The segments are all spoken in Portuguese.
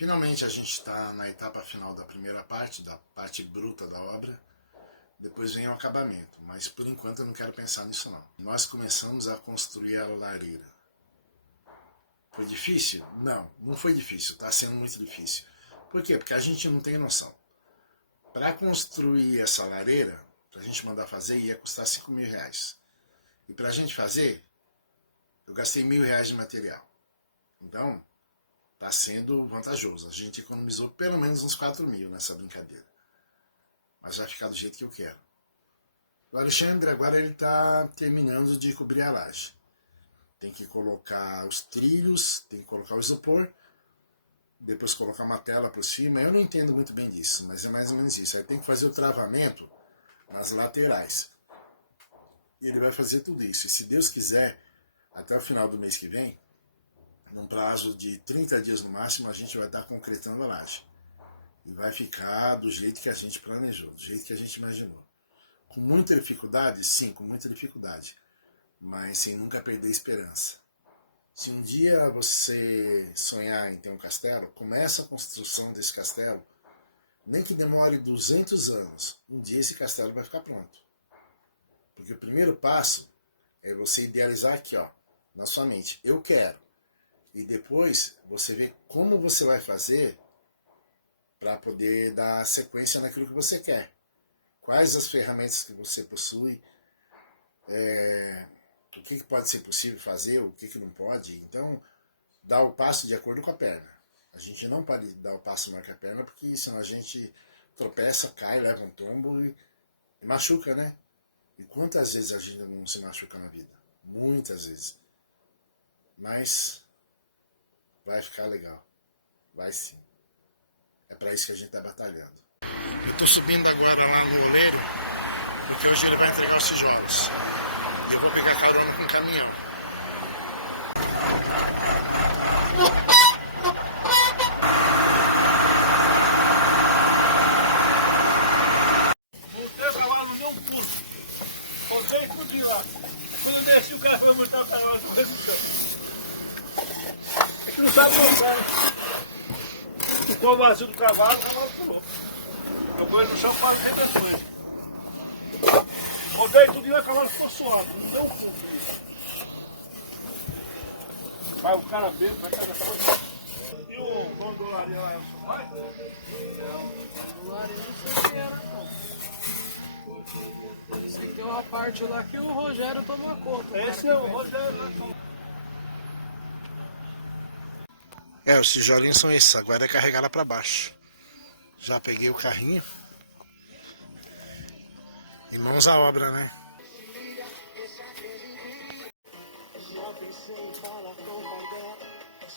Finalmente a gente está na etapa final da primeira parte, da parte bruta da obra. Depois vem o acabamento, mas por enquanto eu não quero pensar nisso não. Nós começamos a construir a lareira. Foi difícil? Não, não foi difícil, está sendo muito difícil. Por quê? Porque a gente não tem noção. Para construir essa lareira, para a gente mandar fazer, ia custar R$5.000. E para a gente fazer, eu gastei R$1.000 de material. Então, está sendo vantajoso. A gente economizou pelo menos uns 4.000 nessa brincadeira. Mas vai ficar do jeito que eu quero. O Alexandre agora ele está terminando de cobrir a laje. Tem que colocar os trilhos, tem que colocar o isopor, depois colocar uma tela por cima. Eu não entendo muito bem disso, mas é mais ou menos isso. Aí tem que fazer o travamento nas laterais. E ele vai fazer tudo isso. E se Deus quiser, até o final do mês que vem, num prazo de 30 dias no máximo, a gente vai estar concretando a laje. E vai ficar do jeito que a gente planejou, do jeito que a gente imaginou. Com muita dificuldade? Sim, com muita dificuldade. Mas sem nunca perder a esperança. Se um dia você sonhar em ter um castelo, começa a construção desse castelo, nem que demore 200 anos, um dia esse castelo vai ficar pronto. Porque o primeiro passo é você idealizar aqui, ó, na sua mente, eu quero. E depois você vê como você vai fazer para poder dar sequência naquilo que você quer. Quais as ferramentas que você possui, o que pode ser possível fazer, o que não pode. Então, dá o passo de acordo com a perna. A gente não pode dar o passo maior que a perna, porque senão a gente tropeça, cai, leva um tombo e machuca, né? E quantas vezes a gente não se machuca na vida? Muitas vezes. Mas vai ficar legal. Vai sim. É para isso que a gente está batalhando. Eu estou subindo agora lá no oleiro, porque hoje ele vai entregar os tijolos. E eu vou pegar carona com o caminhão. Voltei o cavalo, não deu um pulo. Voltei tudinho lá. Quando eu desci, o cara foi montar o cavalo correndo no chão. É que não sabe montar, né? Ficou vazio do cavalo, o cavalo pulou. Jogou ele no chão, quase arrebentou ele. Rodei tudo e o cavalo ficou suado, não deu um pulo. Vai o cara bebo, vai cada coisa. E o gondolaria lá é o seu pai? Não, gondolaria não sei quem era não. Sei que tem uma parte lá que o Rogério tomou conta. Esse é o Rogério lá. Os tijolinhos são esses, agora é carregar lá para baixo. Já peguei o carrinho. E mãos à obra, né? Já pensei em falar com o pai dela.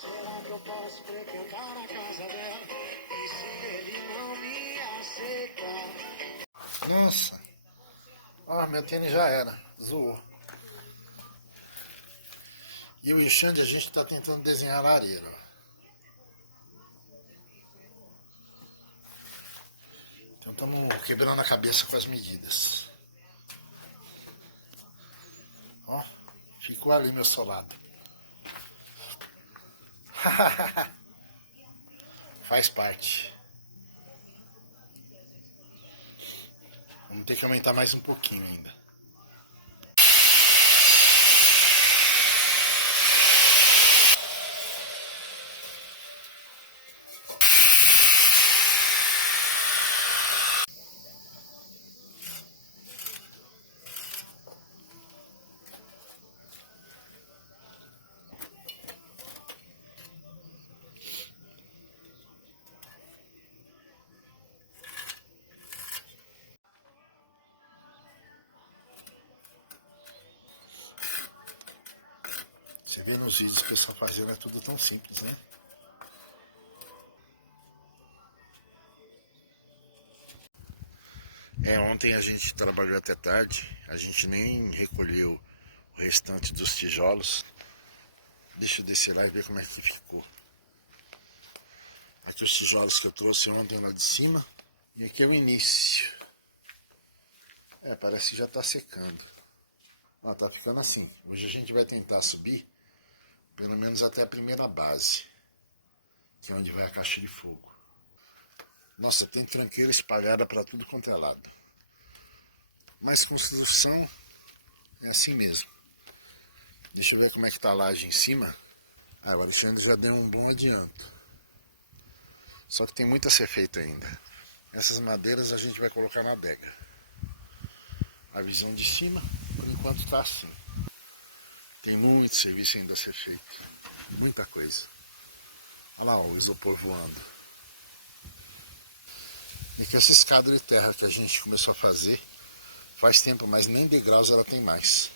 Será que eu posso frequentar a casa dela? E se ele não me aceitar? Nossa. Ó, meu tênis já era. Zoou. E eu e o Xande, a gente tá tentando desenhar a lareira. Ó. Então estamos quebrando a cabeça com as medidas. Ó, ficou ali meu solado. Faz parte. Vamos ter que aumentar mais um pouquinho ainda. Você vê nos vídeos que o pessoal fazendo, é tudo tão simples, né? Ontem a gente trabalhou até tarde, a gente nem recolheu o restante dos tijolos. Deixa eu descer lá e ver como é que ficou. Aqui os tijolos que eu trouxe ontem lá de cima. E aqui é o início. Parece que já está secando. Tá ficando assim. Hoje a gente vai tentar subir pelo menos até a primeira base. que é onde vai a caixa de fogo. Nossa, tem tranqueira espalhada para tudo quanto é lado. Mas construção é assim mesmo. Deixa eu ver como é que tá a laje em cima. Ah, o Alexandre já deu um bom adianto. Só que tem muito a ser feito ainda. Essas madeiras a gente vai colocar na adega. A visão de cima, por enquanto, está assim. Tem muito serviço ainda a ser feito. Muita coisa. Olha lá ó, o isopor voando. E que essa escada de terra que a gente começou a fazer faz tempo, mas nem degraus ela tem mais.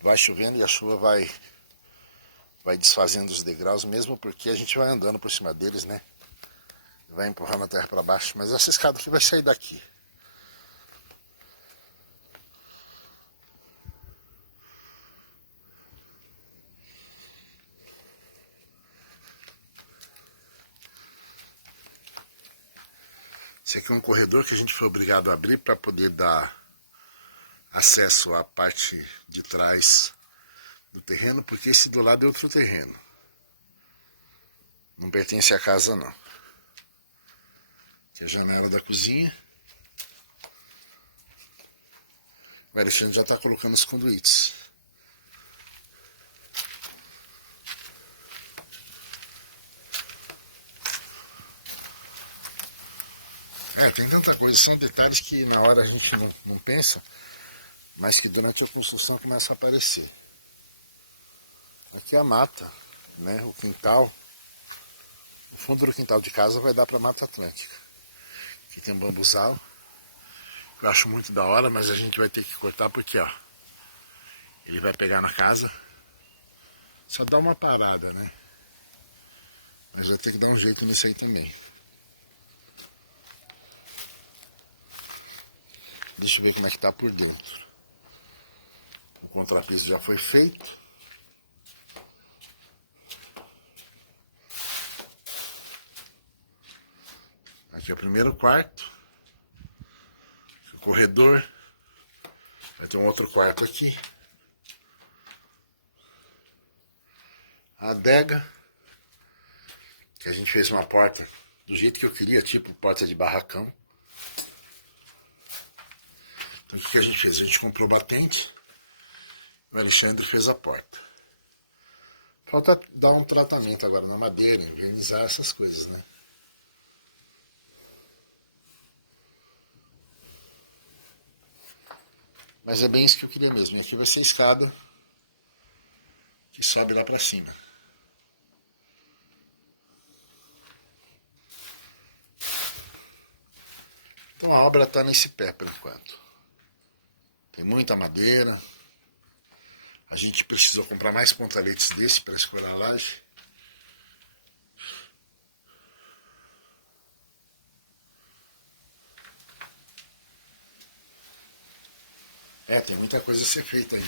Vai chovendo e a chuva vai desfazendo os degraus, mesmo porque a gente vai andando por cima deles, né? Vai empurrando a terra para baixo, mas essa escada aqui vai sair daqui. Esse aqui é um corredor que a gente foi obrigado a abrir para poder dar acesso à parte de trás do terreno, porque esse do lado é outro terreno. Não pertence à casa não. Aqui é a janela da cozinha. O Alexandre já está colocando os conduítes. Tem tanta coisa, são detalhes que na hora a gente não pensa, mas que durante a construção começa a aparecer. Aqui é a mata, né? O quintal. O fundo do quintal de casa vai dar para a Mata Atlântica. Aqui tem um bambuzal. Eu acho muito da hora, mas a gente vai ter que cortar porque, ó, ele vai pegar na casa. Só dá uma parada, né? Mas vai ter que dar um jeito nisso aí também. Deixa eu ver como é que tá por dentro. O contrapiso já foi feito. Aqui é o primeiro quarto. O corredor. Vai ter um outro quarto aqui. A adega. Que a gente fez uma porta do jeito que eu queria, tipo porta de barracão. Então o que a gente fez? A gente comprou batente, o Alexandre fez a porta. Falta dar um tratamento agora na madeira, envernizar essas coisas, né? Mas é bem isso que eu queria mesmo. E aqui vai ser a escada que sobe lá pra cima. Então a obra está nesse pé por enquanto. Tem muita madeira. A gente precisou comprar mais pontaletes desse para escorar a laje. Tem muita coisa a ser feita aí.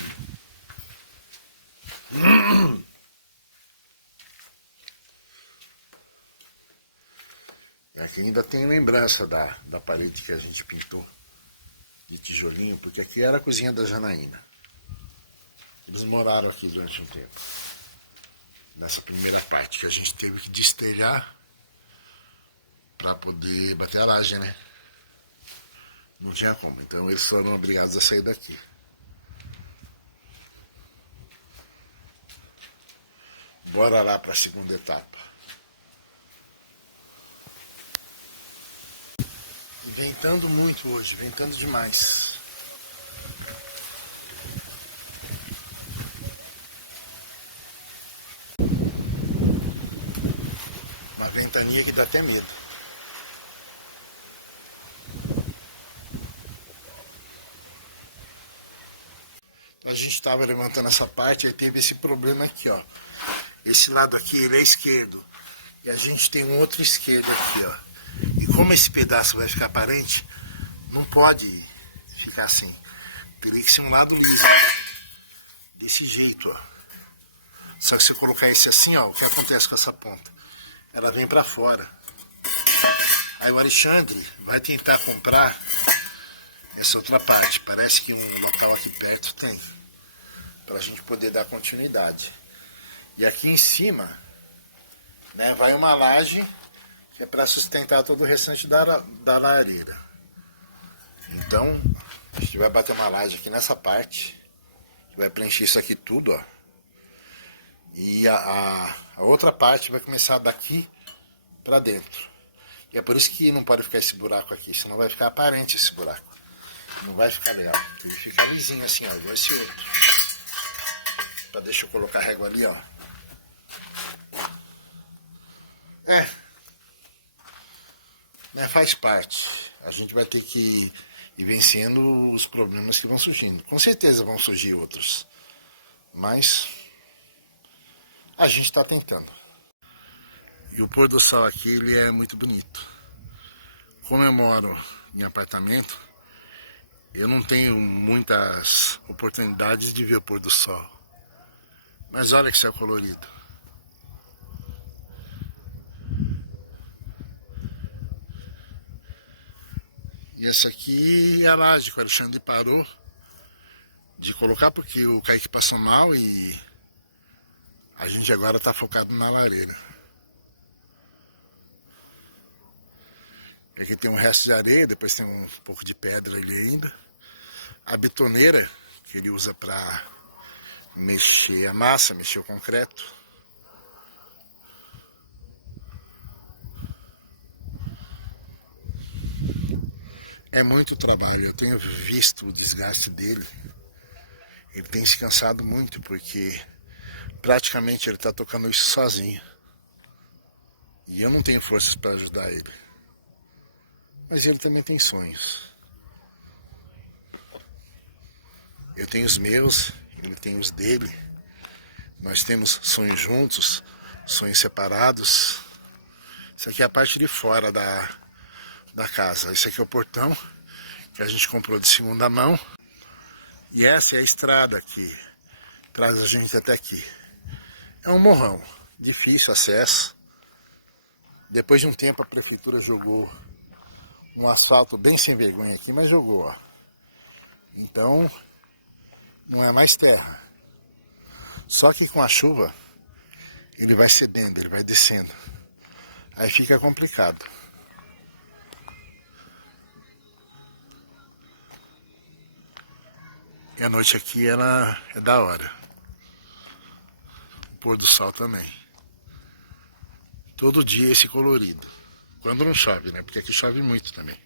Aqui ainda tem lembrança da parede que a gente pintou de tijolinho, porque aqui era a cozinha da Janaína. Eles moraram aqui durante um tempo. Nessa primeira parte que a gente teve que destelhar para poder bater a laje, né? Não tinha como, então eles foram obrigados a sair daqui. Bora lá para a segunda etapa. Ventando muito hoje, ventando demais. Uma ventania que dá até medo. A gente estava levantando essa parte, aí teve esse problema aqui, ó. Esse lado aqui, ele é esquerdo. E a gente tem um outro esquerdo aqui, ó. E como esse pedaço vai ficar aparente, não pode ficar assim. Teria que ser um lado liso. Desse jeito, ó. Só que se eu colocar esse assim, ó, o que acontece com essa ponta? Ela vem pra fora. Aí o Alexandre vai tentar comprar essa outra parte. Parece que um local aqui perto tem. Pra gente poder dar continuidade. E aqui em cima, né, vai uma laje que é para sustentar todo o restante da lareira. Então, a gente vai bater uma laje aqui nessa parte, que vai preencher isso aqui tudo, ó. E a outra parte vai começar daqui para dentro. E é por isso que não pode ficar esse buraco aqui, senão vai ficar aparente esse buraco. Não vai ficar legal. Ele fica lisinho assim, ó, igual esse outro. Deixa eu colocar a régua ali, ó. Né, faz parte. A gente vai ter que ir vencendo os problemas que vão surgindo. Com certeza vão surgir outros. Mas a gente está tentando. E o pôr do sol aqui, ele é muito bonito. Como eu moro em apartamento, eu não tenho muitas oportunidades de ver o pôr do sol. Mas olha que céu colorido. E essa aqui é a laje que o Alexandre parou de colocar porque o Kaique passou mal e a gente agora está focado na lareira. Aqui tem um resto de areia, depois tem um pouco de pedra ali ainda. A betoneira que ele usa para mexer a massa, mexer o concreto. É muito trabalho, eu tenho visto o desgaste dele. Ele tem se cansado muito porque praticamente ele está tocando isso sozinho. E eu não tenho forças para ajudar ele. Mas ele também tem sonhos. Eu tenho os meus, ele tem os dele. Nós temos sonhos juntos, sonhos separados. Isso aqui é a parte de fora da casa. Esse aqui é o portão que a gente comprou de segunda mão. E essa é a estrada que traz a gente até aqui. É um morrão, difícil acesso. Depois de um tempo a prefeitura jogou um asfalto bem sem vergonha aqui, mas jogou, ó. Então não é mais terra. Só que com a chuva ele vai cedendo, ele vai descendo. Aí fica complicado. E a noite aqui ela é da hora. O pôr do sol também. Todo dia esse colorido. Quando não chove, né? Porque aqui chove muito também.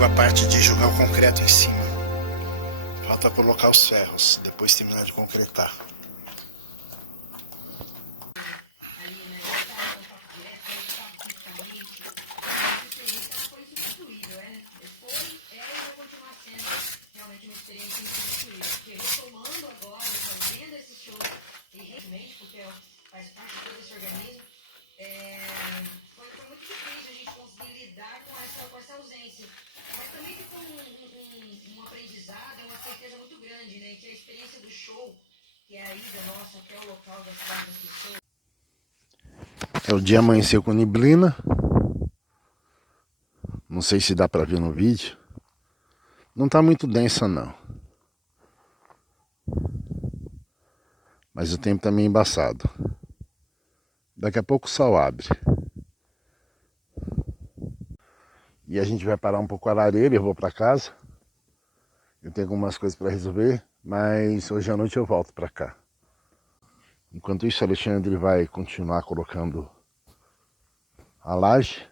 chegou a parte de jogar o concreto em cima. Falta colocar os ferros, depois terminar de concretar. O dia amanheceu com neblina. Não sei se dá pra ver no vídeo. Não tá muito densa não. Mas o tempo tá meio embaçado. Daqui a pouco o sol abre. E a gente vai parar um pouco a lareira e eu vou pra casa. Eu tenho algumas coisas pra resolver, mas hoje à noite eu volto pra cá. Enquanto isso, o Alexandre vai continuar colocando a laje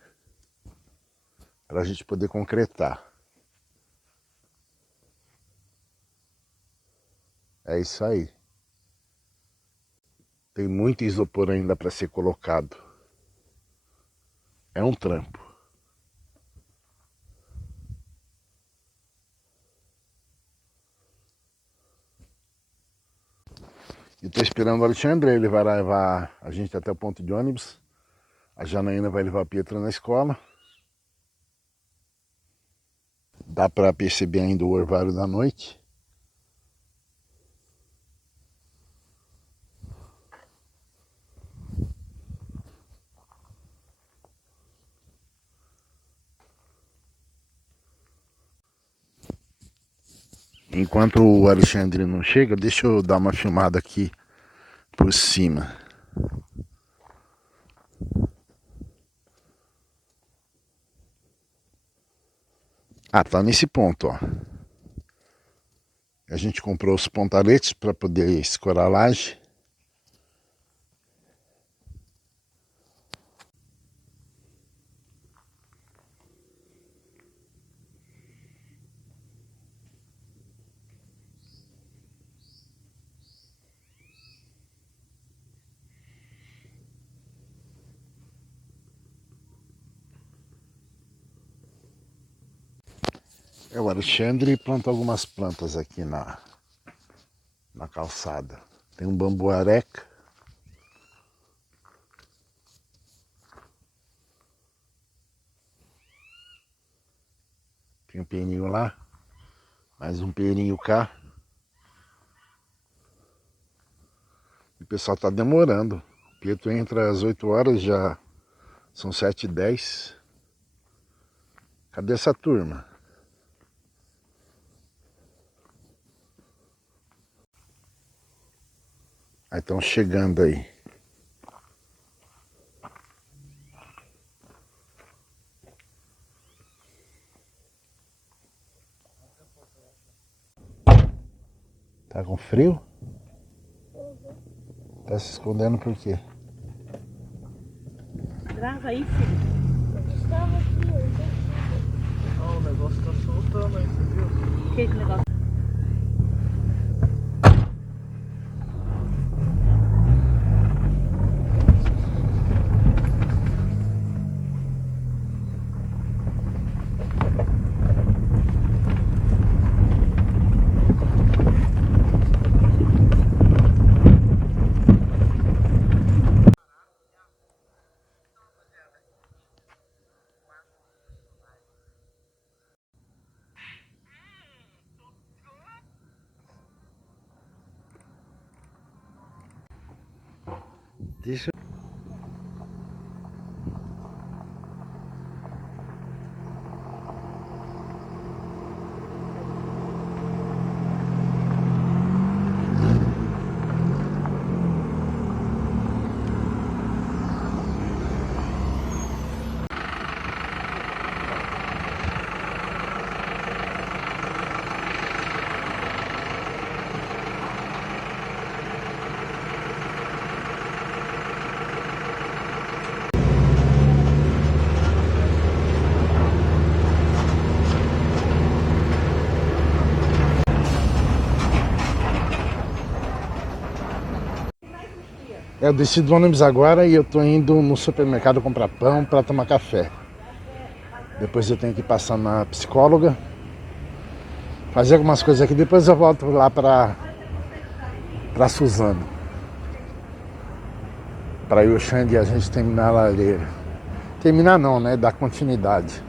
para a gente poder concretar. É isso aí. Tem muito isopor ainda para ser colocado. É um trampo. Eu estou esperando o Alexandre, ele vai levar a gente até o ponto de ônibus. A Janaína vai levar a Pietra na escola. Dá para perceber ainda o orvalho da noite. Enquanto o Alexandre não chega, deixa eu dar uma filmada aqui por cima. Ah, tá nesse ponto, ó. A gente comprou os pontaletes para poder escorar a laje. O Alexandre plantou algumas plantas aqui na calçada. Tem um bambu areca. Tem um pininho lá. Mais um pininho cá. E o pessoal tá demorando. O Pietro entra às 8 horas, já são 7h10. Cadê essa turma? Aí estão chegando aí. Tá com frio? Tá se escondendo por quê? Grava aí, filho. Estava aqui, eu já Ó, o negócio tá soltando aí, você viu? Que negócio? Deixa Eu desci do ônibus agora e eu tô indo no supermercado comprar pão para tomar café. Depois eu tenho que passar na psicóloga, fazer algumas coisas aqui, depois eu volto lá pra Suzano, pra ir o Xande e a gente terminar a lareira. Terminar não, né? Dar continuidade.